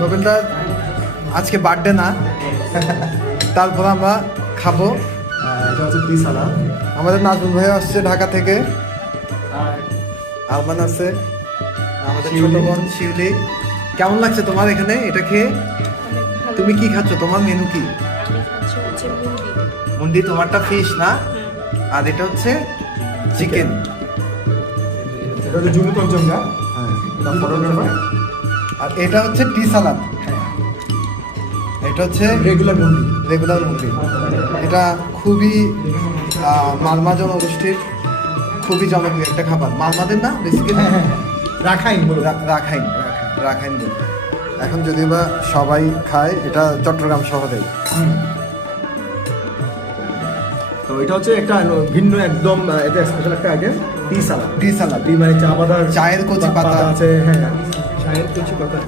নবীনদার আজকে বার্থডে না, তারপর আমরা খাবো। এটা হচ্ছে টি সালাদ। আমাদের নাজমুল ভাই আসছে ঢাকা থেকে, আরমান আছে, আমাদের ছোট বোন শিউলি। কেমন লাগছে তোমার এখানে এটা খেয়ে? তুমি কি খাচ্ছ? তোমার মেনু কি? মুন্ডি। তোমারটা ফিশ না, আর এটা হচ্ছে চিকেন। এটা হচ্ছে জুনু পঞ্চমটা। হ্যাঁ, আর এটা হচ্ছে টি সালাদ। এটা হচ্ছে রেগুলার মুন্ডি। রেগুলার মুন্ডি। এটা খুবই মালমা জনগোষ্ঠীর খুবই জনপ্রিয় একটা খাবার। মালমাদের না বেসিক্যালি, রাখাইন বলো। Rakhine Rakhine. এখন যদিও বা সবাই খায়, এটা চট্টগ্রাম শহরে। তো এটা হচ্ছে একটা ভিন্ন একদম, এটা স্পেশাল একটা আইটেম, টি সালাদ। টি সালাদ, টি মানে চা পাতা, চায়ের কচি পাতা আছে। হ্যাঁ, চায়ের কচি পাতা।